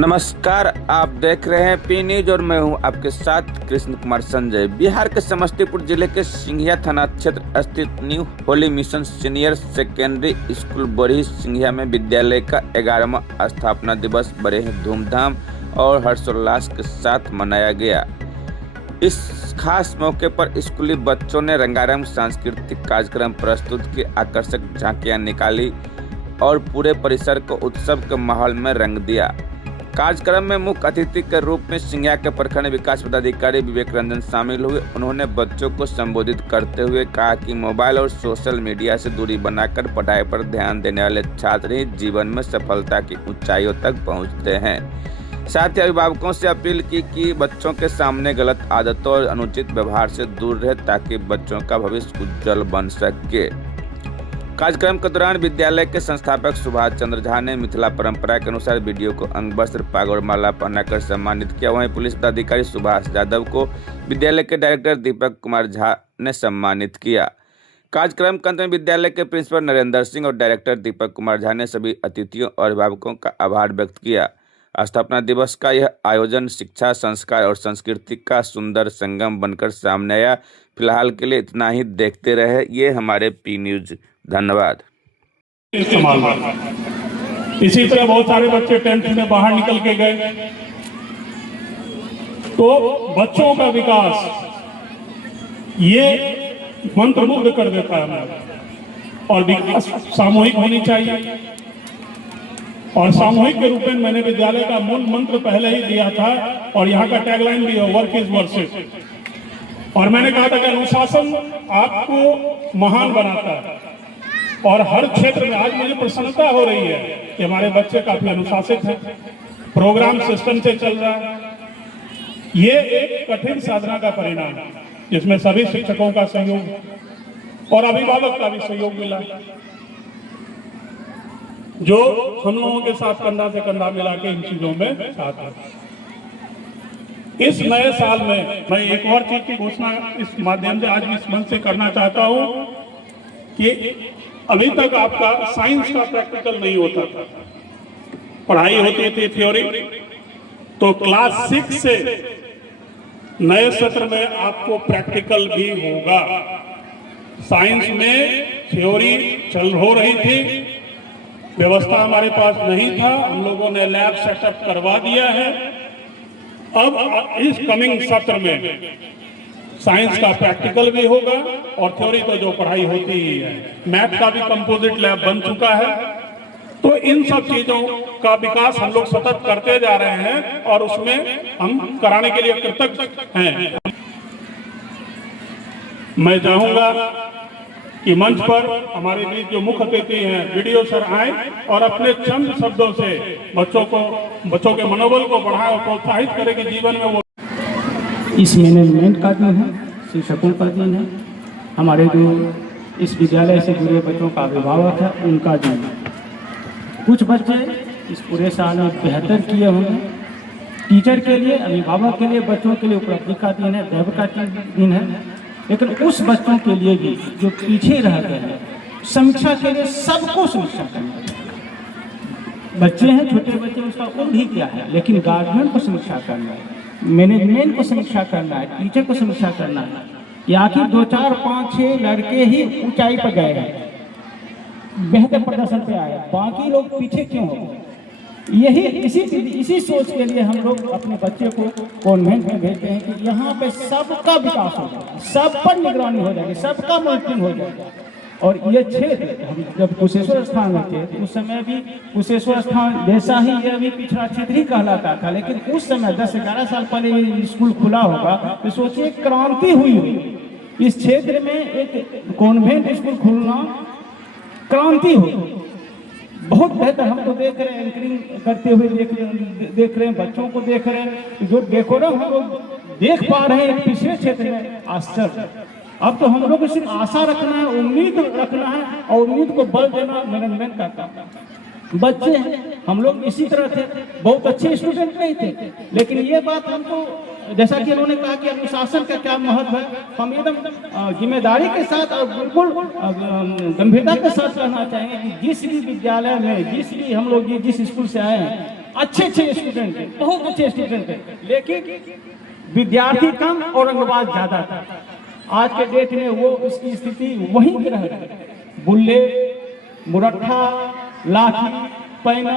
नमस्कार, आप देख रहे हैं पी न्यूज और मैं हूं आपके साथ कृष्ण कुमार संजय। बिहार के समस्तीपुर जिले के सिंघिया थाना क्षेत्र स्थित new Holi mission senior secondary school बड़ी सिंघिया में विद्यालय का 11वां स्थापना दिवस बड़े ही धूमधाम और हर्षोल्लास के साथ मनाया गया। इस खास मौके पर स्कूली बच्चों ने रंगारंग सांस्कृतिक कार्यक्रम प्रस्तुत की, आकर्षक झांकियां निकाली और पूरे परिसर को उत्सव के माहौल में रंग दिया। कार्यक्रम में मुख्य अतिथि के रूप में सिंघिया के प्रखंड विकास पदाधिकारी विवेक रंजन शामिल हुए। उन्होंने बच्चों को संबोधित करते हुए कहा कि मोबाइल और सोशल मीडिया से दूरी बनाकर पढ़ाई पर ध्यान देने वाले छात्र ही जीवन में सफलता की ऊंचाइयों तक पहुंचते हैं। साथ ही अभिभावकों से अपील की कि बच्चों के सामने गलत आदतों और अनुचित व्यवहार से दूर रहे ताकि बच्चों का भविष्य उज्जवल बन सके। कार्यक्रम के दौरान विद्यालय के संस्थापक सुभाष चंद्र झा ने मिथिला परंपरा के अनुसार वीडियो को अंग वस्त्र पाग और माला पहनाकर सम्मानित किया। वहीं पुलिस पदाधिकारी सुभाष यादव को विद्यालय के डायरेक्टर दीपक कुमार झा ने सम्मानित किया। कार्यक्रम के अंत में विद्यालय के प्रिंसिपल नरेंद्र सिंह और डायरेक्टर दीपक कुमार झा ने सभी अतिथियों और अभिभावकों का आभार व्यक्त किया। स्थापना दिवस का यह आयोजन शिक्षा, संस्कार और संस्कृति का सुंदर संगम बनकर सामने आया। फिलहाल के लिए इतना ही। देखते रहे ये हमारे पी न्यूज। धन्यवाद। इसी तरह बहुत सारे बच्चे 10th में बाहर निकल के गए, तो बच्चों का विकास ये मंत्रमुग्ध कर देता है हमें। और विकास सामूहिक होनी चाहिए। और सामूहिक के रूप में मैंने विद्यालय का मूल मंत्र पहले ही दिया था और यहाँ का टैगलाइन भी है, वर्क इज वर्शिप। और मैंने कहा था कि अनुशासन आपको महान बनाता है। और हर क्षेत्र में आज मुझे प्रसन्नता हो रही है कि हमारे बच्चे काफी अनुशासित हैं, प्रोग्राम सिस्टम से चल रहा है। ये एक कठिन साधना का परिणाम है जिसमें सभी शिक्षकों का सहयोग और अभिभावक का भी सहयोग मिला, जो हम लोगों के साथ कंधा से कंधा मिला के इन चीजों में साथ है। इस नए साल में मैं एक और चीज की घोषणा इस माध्यम से आज इस मंच से करना चाहता हूं कि अभी तक आपका साइंस का प्रैक्टिकल नहीं होता था, पढ़ाई होती थी थ्योरी। तो क्लास 6 से नए सत्र में आपको प्रैक्टिकल भी होगा। साइंस में थ्योरी हो रही थी, व्यवस्था हमारे पास नहीं था, हम लोगों ने लैब सेटअप करवा दिया है। अब इस कमिंग सत्र में साइंस का प्रैक्टिकल भी होगा और थ्योरी तो जो पढ़ाई होती ही है। मैथ का भी कंपोजिट लैब बन चुका है। तो इन सब चीजों का विकास हम लोग सतत करते जा रहे हैं और उसमें हम कराने के लिए कृतज्ञ हैं। मैं चाहूंगा कि मंच पर हमारे बीच जो मुख्य अतिथि हैं वीडियो सर आए और अपने चंद शब्दों से बच्चों के मनोबल को बढ़ाए और प्रोत्साहित करें कि जीवन में वो इस मैनेजमेंट का दिन है, शिक्षकों का दिन है, हमारे जो इस विद्यालय से जुड़े बच्चों का अभिभावक है उनका दिन है। कुछ बच्चे इस पूरे साल में बेहतर किए होंगे। टीचर के लिए, अभिभावक के लिए, बच्चों के लिए उपलब्धि का दिन है, गर्व का दिन है। लेकिन उस बच्चों के लिए भी जो पीछे रह गए हैं, समीक्षा के लिए सबको समीक्षा करना है। बच्चे हैं, छोटे बच्चे, उसका उम्र ही क्या है, लेकिन गार्जियन को समीक्षा करना है, मैनेजमेंट को समीक्षा करना है, टीचर को समीक्षा करना है कि आखिर 2, 4, 5, 6 लड़के ही ऊंचाई पर गए हैं, बेहतर प्रदर्शन पे आए, बाकी लोग पीछे क्यों हो गए। यही इसी सोच के लिए हम लोग अपने बच्चे को कॉन्वेंट में भेजते हैं कि यहाँ पे सबका विकास हो जाएगा, सब पर निगरानी हो जाएगी, सबका मॉनिटरिंग हो जाएगा। और ये क्षेत्र हम जब कुशेश्वर स्थान में थे तो उस समय भी कुशेश्वर स्थान जैसा ही ये अभी पिछड़ा क्षेत्र ही कहलाता था। लेकिन उस समय 10-11 साल पहले ये स्कूल खुला होगा तो सोचिए क्रांति हुई होगी। इस क्षेत्र में एक कॉन्वेंट स्कूल खुलना क्रांति हो। बहुत बेहतर हम तो देख रहे हैं, एंकरिंग करते हुए देख रहे हैं, बच्चों को देख रहे हैं, जो डेकोरम हम लोग देख पा रहे हैं पिछले क्षेत्र में, आश्चर्य। अब तो हम लोग को सिर्फ आशा रखना है, उम्मीद रखना है और उम्मीद को बल देना मैनेजमेंट का काम। बच्चे हैं, हम लोग इसी तरह थे, बहुत अच्छे स्टूडेंट नहीं थे, लेकिन ये बात हमको जैसा कि उन्होंने कहा कि अनुशासन का क्या महत्व है, हम एकदम जिम्मेदारी के साथ और बिल्कुल गंभीरता के साथ कहना चाहेंगे कि जिस भी विद्यालय में, जिस भी हम लोग जिस स्कूल से आए हैं, अच्छे अच्छे स्टूडेंट थे, बहुत अच्छे स्टूडेंट थे, लेकिन विद्यार्थी कम और रंगबाज ज्यादा था। आज के डेट में वो उसकी स्थिति वहीं की रह गई। बुल्ले, मुरट्ठा, लाठी, पैना,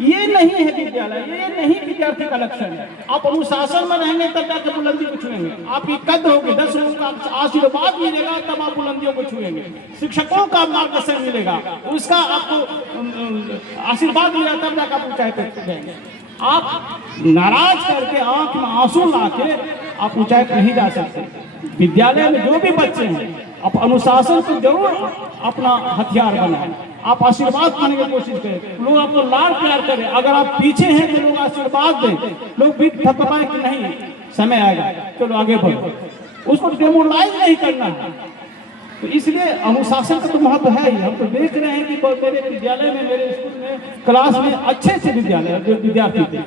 ये नहीं है विद्यालय, ये नहीं विद्यार्थी का लक्षण है। आप अनुशासन में रहेंगे तब जाकर बुलंदी को छुएंगे। आपकी कद्र होगी, 10 लोगों का आशीर्वाद मिलेगा तब आप बुलंदियों को छुएंगे। शिक्षकों का मार्गदर्शन मिलेगा, उसका आपको आशीर्वाद मिलेगा तब जाकर आप ऊंचाई पर जाएंगे। आप नाराज करके आंख में आंसू ला के आप ऊंचाई पर नहीं जा सकते। विद्यालय में जो भी बच्चे हैं आप अनुशासन को जरूर अपना हथियार बनाएं। आप आशीर्वाद पाने की कोशिश करें, लोग आपको लाड प्यार करें। अगर आप पीछे हैं तो लोग आशीर्वाद दें, लोग भी थपथपाएं कि नहीं समय आएगा चलो आगे बढ़ो, उसको डेमोरलाइज नहीं करना है। तो इसलिए अनुशासन का तो महत्व है ही। हम तो देख रहे हैं कि मेरे विद्यालय में, मेरे स्कूल में, क्लास में अच्छे अच्छे विद्यार्थी थे।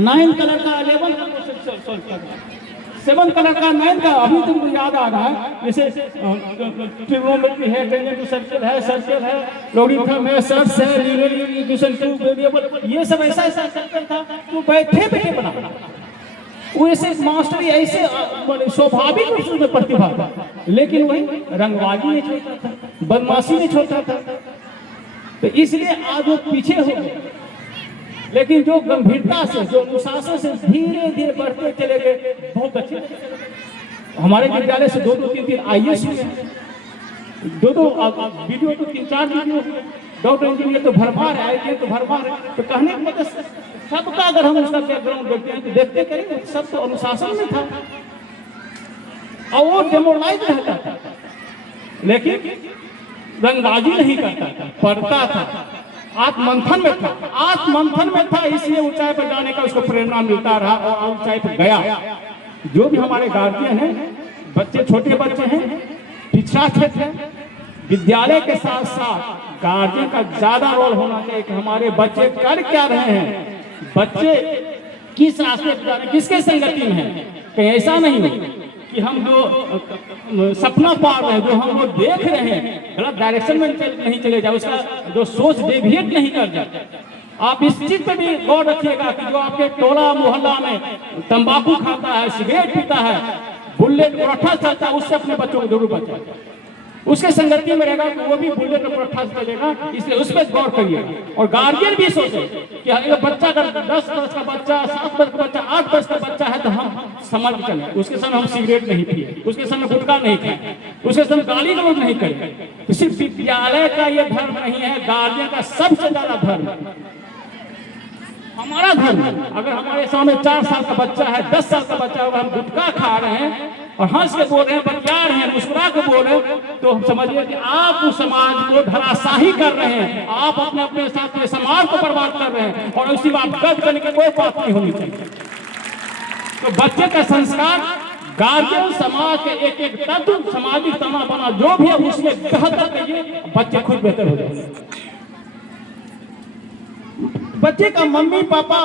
9 कलर का 11 का क्वेश्चन सॉल्व कर रहा है, 7 कलर का 9 का अभी तो मुझे याद आ रहा है। जैसे ट्रिग्नोमेट्री है, टेंजेंट सर्कल है, लॉगरिथम है, सर्च है, लीनियर इक्वेशन, टू वेरिएबल, ये सब ऐसा ऐसा सर्कल था तो बैठे बना। वो ऐसे मास्टरी ऐसे स्वाभाविक रूप से प्रतिभा था, लेकिन वही रंगबाजी नहीं छोड़ता था, बदमाशी नहीं छोड़ता था। तो इसलिए आज वो पीछे हो गए। लेकिन जो गंभीरता से, जो अनुशासन से धीरे धीरे बढ़ते चले गए, बहुत अच्छे। हमारे विद्यालय से 2-2, 3-3 IAS हुए, 2-2 वीडियो तो 3-4 वीडियो, डॉक्टर इंजीनियर तो भरमार है, IAS तो भरमार है। तो कहने का मतलब सबका अगर हम उसका बैकग्राउंड देखते हैं तो देखते करेंगे सब तो अनुशासन में था और वो डेमोरलाइज रहता था, लेकिन रंगबाजी नहीं करता था, पढ़ता था, आत्ममंथन में था। इसलिए ऊंचाई पर जाने का उसको प्रेरणा मिलता रहा और ऊंचाई पर गया। जो भी हमारे गार्जियन हैं, बच्चे छोटे बच्चे हैं, पिछड़ा क्षेत्र है, विद्यालय के साथ साथ गार्जियन का ज्यादा रोल होना चाहिए कि हमारे बच्चे कर क्या रहे हैं, बच्चे किस रास्ते पर जा रहे हैं, किसके संगति में है। कहीं ऐसा नहीं हो कि हम जो सपना पा रहे हैं, जो हम वो देख रहे हैं, गलत डायरेक्शन में नहीं चले जाए, उसका जो सोच डेविएट नहीं कर जाए। आप इस चीज पे भी गौर रखिएगा कि जो आपके टोला मोहल्ला में तंबाकू खाता है, सिगरेट पीता है, बुलेट मुरट्ठा चलता है, उससे अपने बच्चों को जरूर बचाए। उसके संगति में रहेगा तो वो भी बुलेट मुरट्ठा से चलेगा, इसलिए उस पर गौर करिएगा। और गार्जियन भी सोचे कि अगर बच्चा अगर 10 वर्ष का बच्चा, 7 वर्ष का बच्चा, 8 वर्ष का बच्चा है तो हम समझ के चले, उसके सामने हम सिगरेट नहीं पिए, उसके सामने गुटखा नहीं खाए, उसके सामने गाली गलौज नहीं करें। सिर्फ विद्यालय का ये धर्म नहीं है, गार्जियन का सबसे ज्यादा धर्म है, हमारा धर्म है। अगर हमारे सामने 4 साल का बच्चा है, 10 साल का बच्चा है, हम गुटखा खा रहे हैं और हंस के बोल रहे हैं, बतिया रहे हैं, मुस्कुरा के बोल रहे हैं, तो हम समझिए कि आप उस समाज को धराशाही कर रहे हैं, आप अपने अपने साथ में समाज को बर्बाद कर रहे हैं। और उसी बात गर्व करने की कोई बात नहीं होनी चाहिए। तो बच्चे का संस्कार, गार्जियन, समाज के एक एक तत्व, सामाजिक तना बना जो भी है उसमें बेहतर करिए, बच्चे खुद बेहतर हो जाएंगे। बच्चे का मम्मी पापा,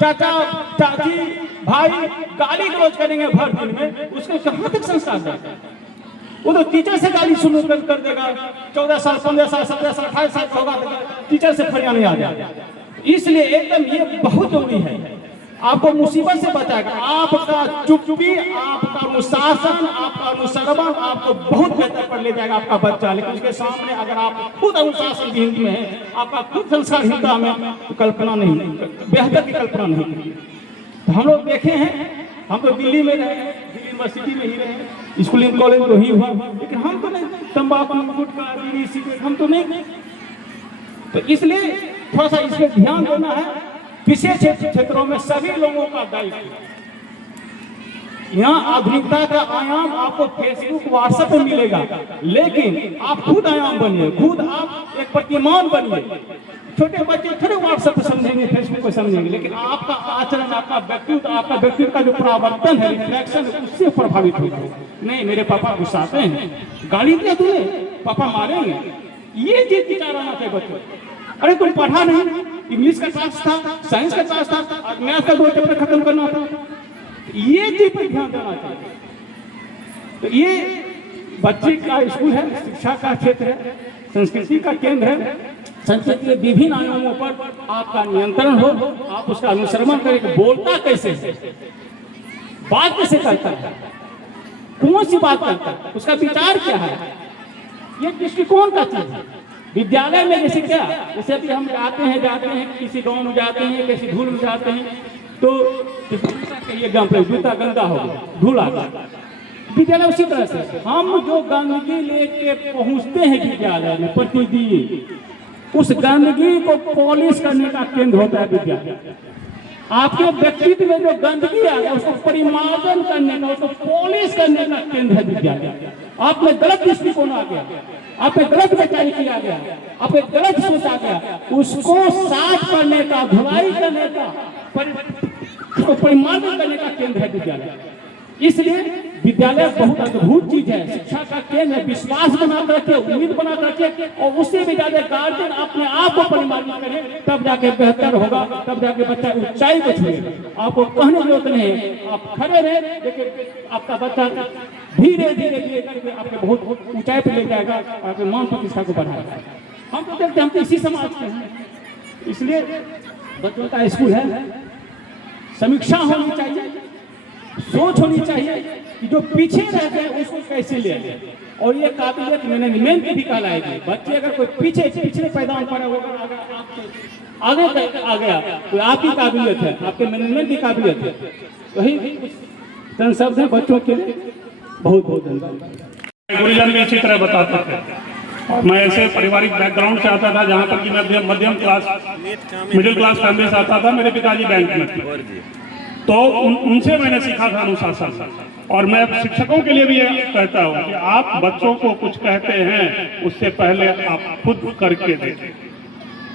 चाचा चाची, भाई गाली गलौज करेंगे भर दिन में, उसके कहां तक संस्कार जाएगा? वो तो टीचर से गाली सुन कर देगा। 14 साल, 15 साल, 17 साल, 28 साल होगा तो टीचर से फरियाद आ जाएगा। इसलिए एकदम ये बहुत जरूरी है, आपको मुसीबत से बचाएगा। आपका चुप्पी, आपका अनुशासन, आपका अनुसरण आपको बहुत बेहतर पर ले जाएगा आपका बच्चा। लेकिन उसके सामने अगर आप खुद अनुशासन की हिंदी में है, आपका खुद संस्कारहीनता में, तो कल्पना नहीं, बेहतर की कल्पना नहीं। तो हम लोग देखे हैं, हम तो दिल्ली में रहे, दिल्ली यूनिवर्सिटी में ही रहे, स्कूलिंग कॉलेज तो ही हुआ, लेकिन हम तो नहीं तंबाकू, गुटखा, बीड़ी, सिगरेट हम तो नहीं। तो इसलिए थोड़ा सा इस पर ध्यान देना है। विशेष क्षेत्रों में सभी लोगों का दायित्व। यहाँ आधुनिकता का आयाम आपको फेसबुक, व्हाट्सएप में मिलेगा, लेकिन आप खुद आयाम बनिए, खुद आप एक प्रतिमान बनिए। छोटे बच्चे थोड़े व्हाट्सएप को समझेंगे, फेसबुक को समझेंगे, लेकिन आपका आचरण, आपका व्यक्तित्व का जो परावर्तन है, रिफ्लेक्शन, उससे प्रभावित होगा। नहीं, मेरे पापा गुस्साते हैं, गाली दिया तुमने, पापा मारेंगे, ये चीज विचार आना चाहिए बच्चों। अरे तुम पढ़ा नहीं, इंग्लिश का क्लास था, साइंस का क्लास था, मैथ का 2 चैप्टर खत्म करना था, ये चीज पर ध्यान देना चाहिए। तो ये बच्चे का स्कूल है, शिक्षा का क्षेत्र है, संस्कृति का केंद्र है। संस्कृति के विभिन्न आयामों पर आपका नियंत्रण हो, आप उसका अनुसरण करें। बोलता कैसे है, बात कैसे करता है, कौन सी बात करता है, उसका विचार क्या है, ये दृष्टिकोण का चीज है। विद्यालय में जैसे क्या, जैसे अभी हम जाते हैं किसी गांव में जाते हैं, किसी धूल में जाते हैं, तो कहिए जूता गंदा हो गया, धूल आ गया। विद्यालय उसी तरह से हम जो गंदगी लेके पहुंचते हैं विद्यालय में प्रतिदिन, उस गंदगी को पॉलिश करने का केंद्र होता है विद्यालय। आपके व्यक्तित्व में जो गंदगी आ गया उसको परिमार्जन करने का, उसको पॉलिश करने का केंद्र है विद्यालय। आप में गलत दृष्टिकोण आ गया, आप में गलत विचार किया गया, आप में गलत सोच आ गया, उसको साफ करने का, धुलाई करने का, उसको परिमार्जन करने का केंद्र है विद्यालय। इसलिए विद्यालय बहुत अद्भुत चीज है, शिक्षा का केंद्र है। विश्वास बना करके, उम्मीद बना करके, और उससे भी ज्यादा गार्जियन अपने आप को परिमार्जित करे, तब जाके बेहतर होगा, तब जाके बच्चा ऊंचाई को छुएगा। आपको कहने की जरूरत नहीं है, आप खड़े रहे, देखिए आपका बच्चा धीरे धीरे धीरे करके आपके बहुत ऊंचाई पर ले जाएगा, आपके मान प्रतिष्ठा को बढ़ाएगा। हम तो देखते हैं, हम तो इसी समाज के हैं, इसलिए बच्चों का स्कूल है, समीक्षा होनी चाहिए, सोच होनी चाहिए कि जो पीछे रहते हैं उसको कैसे ले आए, और ये काबिलियत मैनेजमेंट की भी कहलाएगी। बच्चे अगर कोई पिछले पैदान पर आगे आ गया तो आपकी काबिलियत है, आपके मैनेजमेंट की काबिलियत है। वही चंद शब्द है बच्चों के लिए। बहुत बहुत धन्यवाद। गुरुजन भी इसी तरह बताते थे, और मैं ऐसे पारिवारिक बैकग्राउंड से आता था जहाँ पर कि मैं मध्यम क्लास, मिडिल क्लास फैमिली से आता था। मेरे पिताजी बैंक में थे, तो उनसे मैंने सीखा था अनुशासन। और मैं शिक्षकों के लिए भी ये कहता हूँ कि आप बच्चों को कुछ कहते हैं, उससे पहले आप खुद करके देखें।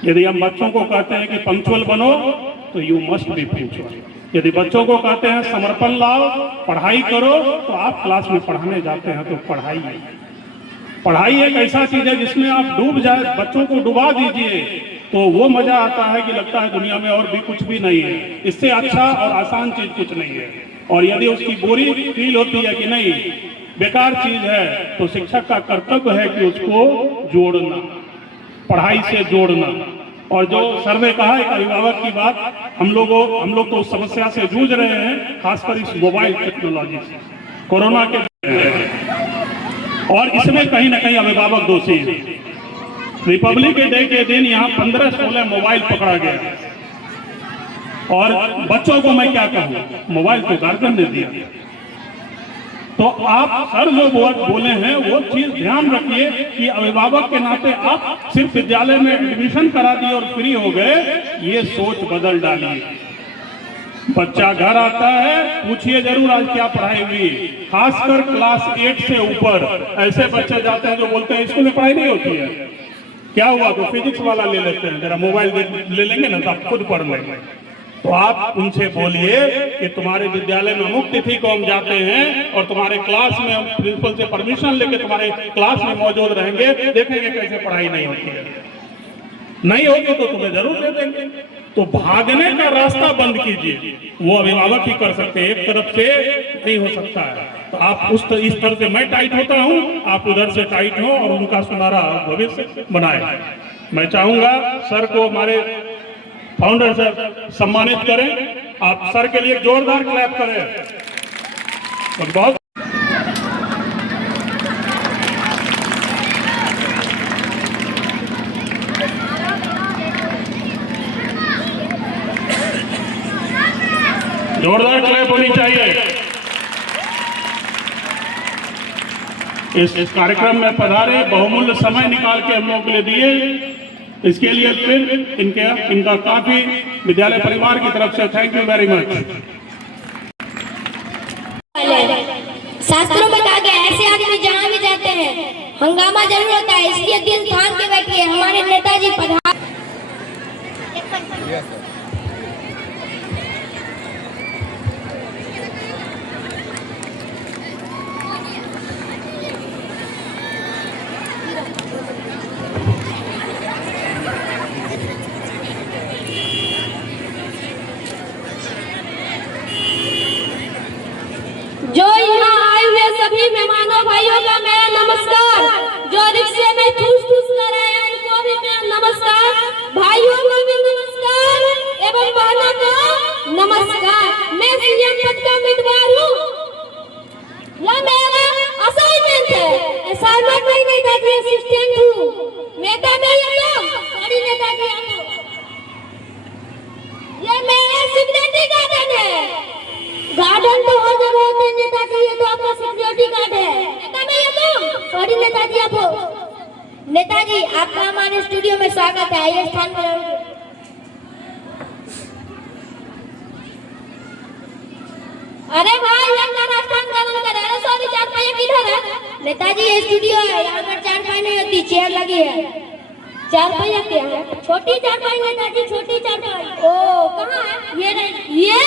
यदि हम बच्चों को कहते हैं कि पंक्चुअल बनो, तो यू मस्ट बी पंक्चुअल। यदि बच्चों को कहते हैं समर्पण लाओ, पढ़ाई करो, तो आप क्लास में पढ़ाने जाते हैं तो पढ़ाई एक ऐसा चीज है जिसमें आप डूब जाए, बच्चों को डुबा दीजिए तो वो मजा आता है कि लगता है दुनिया में और भी कुछ भी नहीं है, इससे अच्छा और आसान चीज कुछ नहीं है। और यदि उसकी बुरी फील होती है कि नहीं बेकार चीज है, तो शिक्षक का कर्तव्य है कि उसको जोड़ना, पढ़ाई से जोड़ना। और जो सर ने कहा एक अभिभावक की बात, हम लोग तो उस समस्या से जूझ रहे हैं, खासकर इस मोबाइल टेक्नोलॉजी से, कोरोना के, और इसमें कहीं ना कहीं अभिभावक दोषी है। रिपब्लिक डे के दिन यहाँ 15-16 मोबाइल पकड़ा गया, और बच्चों को मैं क्या कहूँ, मोबाइल तो गार्जियन ने दिया। तो आप सर जो बोले हैं वो चीज ध्यान रखिए कि अभिभावक के नाते आप सिर्फ विद्यालय में एडमिशन करा दिए और फ्री हो गए, ये सोच बदल डालिए। बच्चा घर आता है, पूछिए जरूर आज क्या पढ़ाई हुई। खासकर क्लास 8 से ऊपर ऐसे बच्चे जाते हैं जो बोलते हैं स्कूल में पढ़ाई नहीं होती है, क्या हुआ तो फिजिक्स वाला ले लेते हैं, जरा मोबाइल ले लेंगे ना तो आप खुद पढ़ लेंगे। तो आप उनसे बोलिए कि तुम्हारे विद्यालय में मुक्त तिथि को हम जाते हैं और तुम्हारे क्लास में हम प्रिंसिपल से परमिशन लेके तुम्हारे क्लास में मौजूद रहेंगे, देखेंगे कैसे पढ़ाई नहीं होती है। नहीं होगी तो तुम्हें जरूर दे देंगे। तो भागने का रास्ता बंद कीजिए, वो अभिभावक ही कर सकते हैं, एक तरफ से नहीं हो सकता है। तो आप इस तरह से मैं टाइट होता हूँ, आप उधर से टाइट हो और उनका सुनहरा भविष्य बनाए। मैं चाहूंगा सर को, हमारे फाउंडर सर सम्मानित करें। आप सर के लिए जोरदार क्लैप करें। तो बहुत जोरदार क्लैप होनी चाहिए। इस कार्यक्रम में पधारे, बहुमूल्य समय निकाल के हम लोगों के लिए दिए, इसके लिए फिर इनका काफी विद्यालय परिवार की तरफ से थैंक यू वेरी मच। शास्त्रों में कहा गया ऐसे आदमी जहाँ भी जाते हैं हंगामा जरूर होता है, इसलिए दिल थाम के बैठिए। हमारे नेताजी पधार जो यहाँ आए हुए सभी मेहमानों भाइयों का मेरा नमस्कार। जो रिक्शे में ठूस ठूस कर रहे हैं उनको भी में नमस्कार, भाइयों को भी नमस्कार एवं बहनों को नमस्कार। मैं सीएम पद का उम्मीदवार हूँ। यह मेरा असाइनमेंट है। असाइनमेंट नहीं नेताजी, असिस्टेंट हूँ। नेता नहीं हूँ, बड़ी नेताजी हूँ। ये मेरा सिक्योरिटी गार्डन है। गार्डन तो हर जगह होते हैं नेताजी, ये तो आपका सिक्योरिटी गार्ड है। नेता नहीं है तुम, सॉरी नेताजी आप हो। नेताजी आपका हमारे स्टूडियो में स्वागत है। आइए स्थान पर। अरे भाई यहाँ राजस्थान गाना कर रहे, सॉरी चार पाई किधर है? नेताजी ये स्टूडियो है, यहाँ पर चार पाई नहीं होती, चेयर लगी है। चार पाई क्या है? छोटी चार पाई नेताजी, छोटी चार पाई। ओ कहाँ है? ये नहीं, ये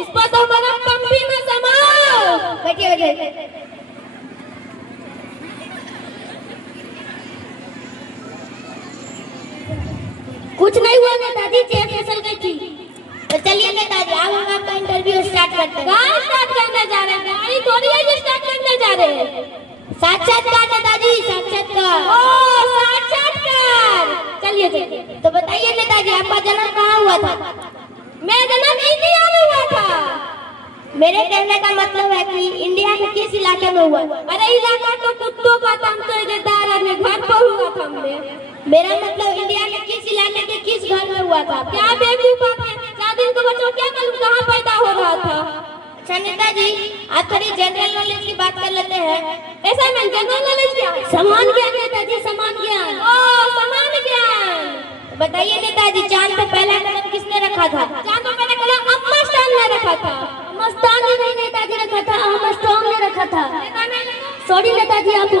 इस पर तो हमारा पंपी में समाओ। बैठिए बैठिए। कुछ नहीं हुआ नेताजी, चेयर फिसल गई थी। तो चलिए नेताजी अब हम आपका इंटरव्यू स्टार्ट करते हैं। कहाँ स्टार्ट करने जा रहे हैं? गाड़ी थोड़ी है जो स्टार्ट करने जा रहे हैं। साक्षात्कार नेताजी, साक्षात्कार। ओ साक्षात्कार, चलिए चलिए। तो बताइए नेताजी आपका जन्म कहाँ हुआ था? मेरा जन्म इंडिया में हुआ था। मेरे कहने का मतलब है कि इंडिया के किस इलाके में हुआ? अरे इलाका तो कुत्तों का था, तो इधर में घर पर हुआ था। मेरा मतलब इंडिया के किस इलाके के किस घर में हुआ था? क्या बेवकूफ है, 4 दिन के बच्चों क्या मालूम कहाँ पैदा हो रहा था? अच्छा नेताजी आप थोड़ी जनरल नॉलेज की बात कर लेते हैं। ऐसा में जनरल नॉलेज क्या? समान ज्ञान नेताजी, समान ज्ञान। ओ समान ज्ञान। बताइए नेताजी चांद पे पहला कदम किसने रखा था? चांद पे पहला कदम अम्मस्टान ने रखा था। अम्मस्टान ने नहीं नेताजी रखा था, अम्मस्टान ने रखा था। सॉरी नेताजी आप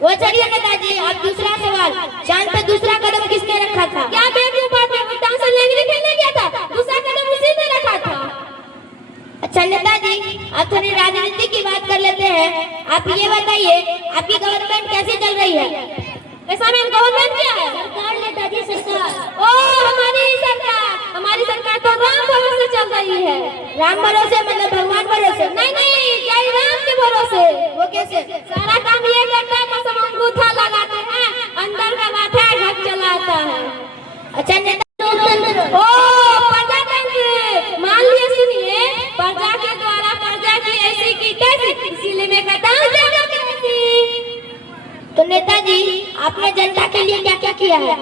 वो चलिए नेताजी आप दूसरा सवाल, चांद पे दूसरा कदम किसने रखा था? क्या बेवकूफ बात है, डांस लेंगे खेलने गया था, दूसरा कदम उसी ने रखा था। अच्छा नेताजी आप थोड़ी राजनीति की बात कर लेते हैं। आप ये बताइए आपकी गवर्नमेंट कैसी चल रही है? ऐसा में गवर्नमेंट क्या है? सरकार नेताजी, सरकार। ओ हमारी सरकार तो राम भरोसे चल रही है। राम भरोसे मतलब भगवान भरोसे? नहीं नहीं, जय राम के भरोसे। वो कैसे? सारा काम ये करता है, बस हम अंगूठा लगाते हैं, अंदर का माथा ढक चलाता है। अच्छा नेता ओ प्रजातंत्र, मान लिया सुनिए, प्रजा के द्वारा प्रजा की ऐसी की तैसी, इसीलिए मैं कहता हूँ डेमोक्रेसी। तो नेताजी आपने जनता के लिए क्या क्या किया है?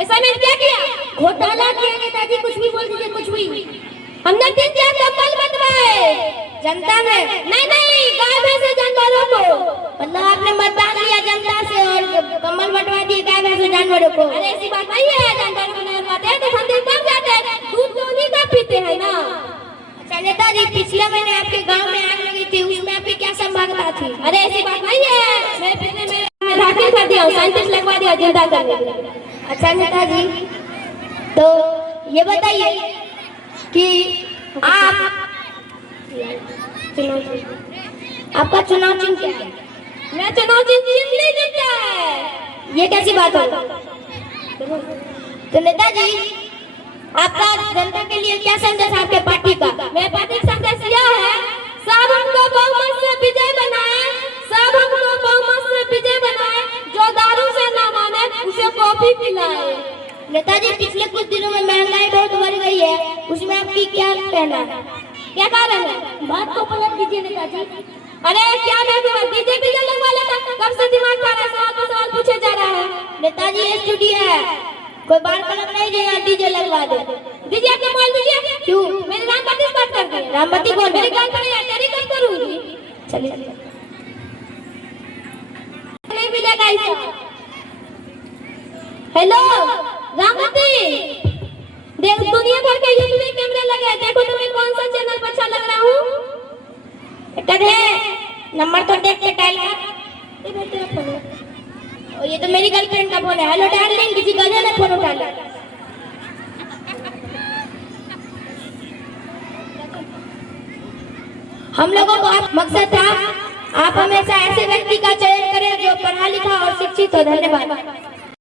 ऐसा में क्या किया? घोटाला किया नेताजी, कुछ भी बोल दीजिए, कुछ भी। हमने 3-4 कम्बल बनवाए जनता में। नहीं नहीं, गाय भैंसे जानवरों को। मतलब आपने मतदान लिया जनता से और कम्बल बंटवा दिए गाय भैंसे जानवरों को। अरे ऐसी बात नहीं है, जानवरों को नहीं बनवाते हैं तो ठंडी कम जाते हैं, दूध तो उन्हीं का पीते हैं ना। अच्छा नेताजी पिछले महीने आपके गाँव में आग लगी थी, उसमें आपकी क्या संभावना थी? अरे ऐसी बात नहीं है, मैं पिछले में दाखिल कर दिया, साइंटिस्ट लगवा दिया जिंदा करने के लिए। अच्छा नेताजी तो ये बताइए कि आपका चुनाव चिन्ह क्या है? मैं चुनाव चिन्ह क्या है? ये कैसी बात हो? तो नेताजी आपका जनता के लिए क्या संदेश है आपके पार्टी का? मेरे पार्टी का संदेश यह है, सब हमको बहुमत से विजय बनाए, सब हमको बहुमत से विजय बनाए, जो दारू से ना माने उसे कॉफी पिलाए। नेताजी पिछले कुछ दिनों में महंगाई बहुत बढ़ गई है, उसमें आपकी क्या कहना है? क्या कारण है? बात को पलट दीजिए नेताजी। अरे क्या डीजे डीजे लगवा लेता, कब से दिमाग खा रहा है, सवाल पर सवाल पूछे जा रहा है। नेताजी ये स्टूडियो है, कोई बाल कलम नहीं देगा, डीजे लगवा दे। दीजिए अपना मोबाइल दीजिए। क्यों? मेरी रामबती से बात करते हैं। रामबती कौन? मेरी गाल पर है, तेरी कब करूंगी? चलिए नहीं मिलेगा इसे। हेलो रामबती, देख दुनिया भर के यूट्यूब में कैमरे लगे हैं, देखो तुम्हें कौन सा चैनल पर अच्छा लग रहा हूँ। कदे नंबर तो देख के डायल कर। ये तो मेरी गर्लफ्रेंड का फोन है। हेलो डार्लिंग, किसी गधे ने फोन उठा लिया। हम लोगों को मकसद था आप हमेशा ऐसे व्यक्ति का चयन करें जो पढ़ा लिखा और शिक्षित हो। धन्यवाद।